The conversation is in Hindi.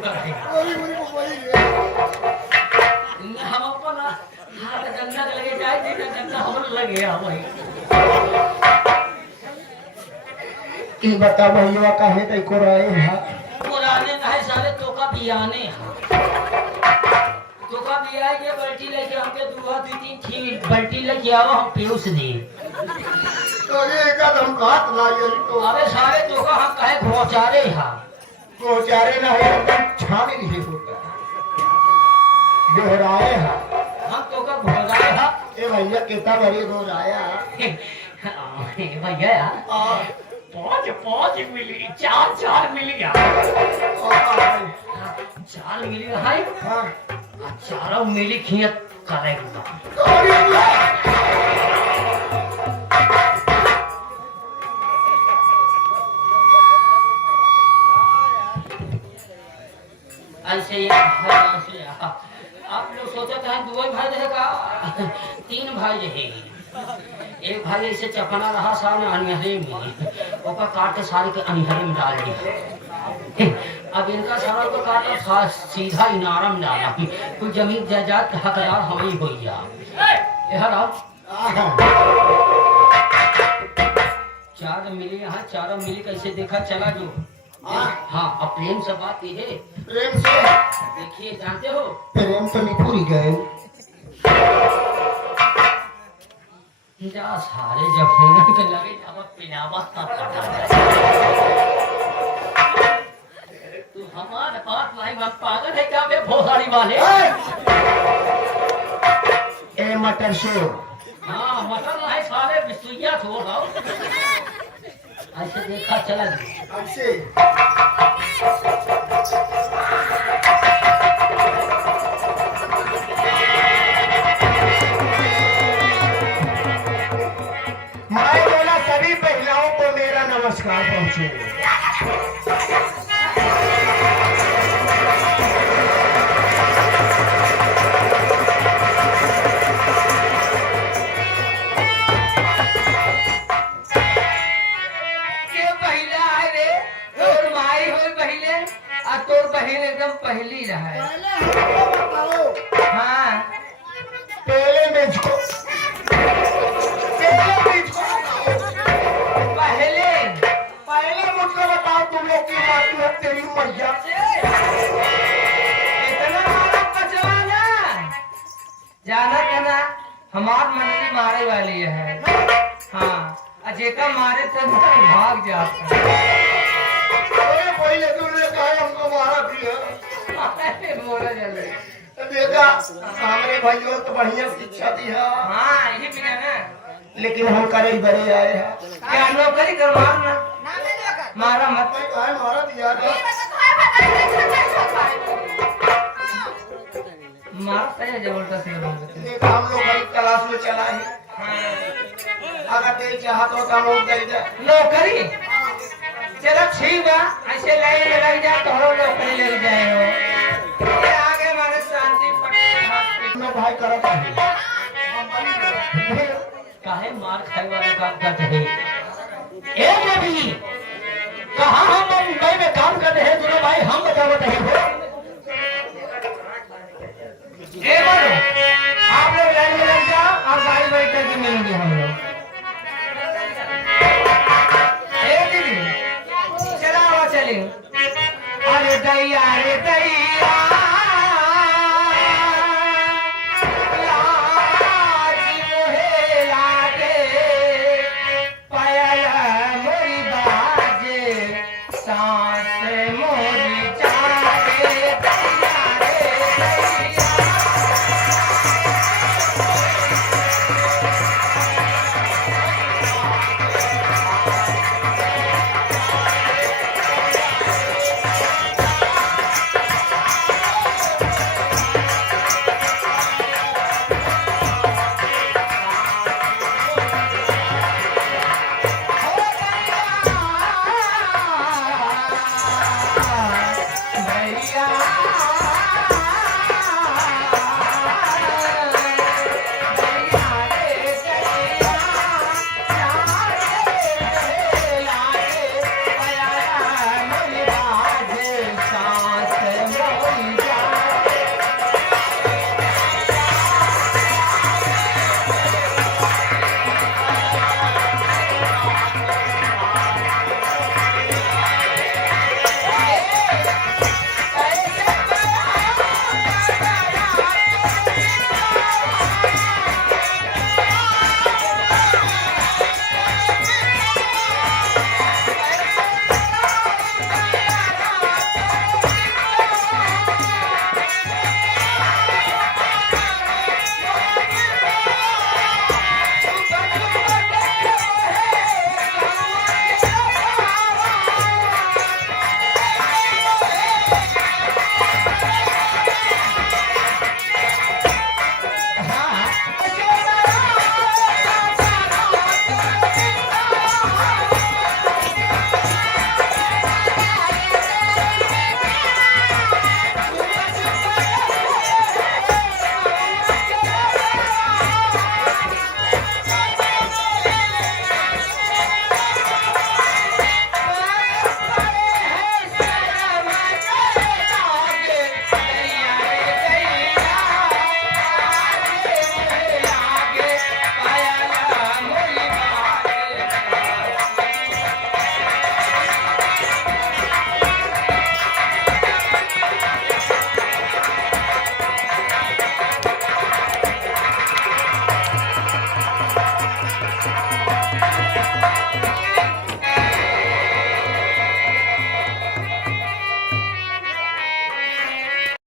हम अपन हाथ गंगा लगे जाए दिन गंगा हमर लगे वही की बता भैया काहे तै को रहे हा पुराने काहे साले तोका बियाने तोका बिया के बल्टी लेके हमके दुआ दू तीन ठीक बल्टी लेके आओ हम पीयूष दे तो ये कदम घात लाइए तो अबे साले तोका हम काहे घोचारे हा गोचारे ना है एकदम छानी नहीं होता दोहराए हा हम तोका घोचारे हा ए भैया कितना बड़ी दोहराया भैया पाँच मिली चार मिली गया चार मिली है चारों मिली खियत करेगा ऐसे आप लोग सोचते हैं दो भाई रहेगा तीन भाई रहेगी एक भाई ऐसे चपना रहा सामने अनिहरे में ओका काट के सारे के अनिहरे में डाल दिया अब इनका सारा को काटा सीधा इनारा में डाला कुछ जमीन जायदाद के हकदार हम ही हो गया चार मिली यहाँ चारों मिली कैसे देखा चला जो हाँ अब प्रेम से बात ये है प्रेम से देखिए जानते हो प्रेम तो नहीं पूरी गए जा सारे जब होने के लगे जब पिलावा तू हमारे पास नहीं बात पागल है क्या बे भोसाड़ी वाले ए मटर शो हाँ मटर नहीं सारे बिसुइया छोड़ दो ऐसे देखा चला ऐसे मैं बोला सभी महिलाओं को मेरा नमस्कार पहुंचे एकदम पहली रहा है हाँ पहले मुझको बताओ तुम लोग की मारती है तेरी मैया इतना मारो कचरा ना जाना है ना हमार मंदिर मारे वाली है हाँ अजेका मारे तो भाग जाता कोई लेकिन हमको मारा भी है बोला जल्दी देखा हमारे भाइयों तो बढ़िया शिक्षा दी है हाँ यही बिना ना लेकिन हम करे बड़े आए हैं क्या नौकरी कर मारना मारा मत मारा दिया मारता है जबरदस्ती देखा हम लोग बड़ी क्लास में चला है अगर दे चाहत हो तो हम लोग दे दे नौकरी चलो ठीक है ऐसे लग जाए तो हम नौकरी ले जाए हो आगे हमारे शांति में भाई करत है काहे मार खाए वाले काम करते हैं ए भी कहाँ हम मुंबई में काम करते हैं दोनों भाई हम बतावत हैं हो ए बोलो आप लोग लाइन में लग जाओ और गाड़ी बैठ करके मिलेंगे हम लोग ए दीदी चला चलिए अरे दैया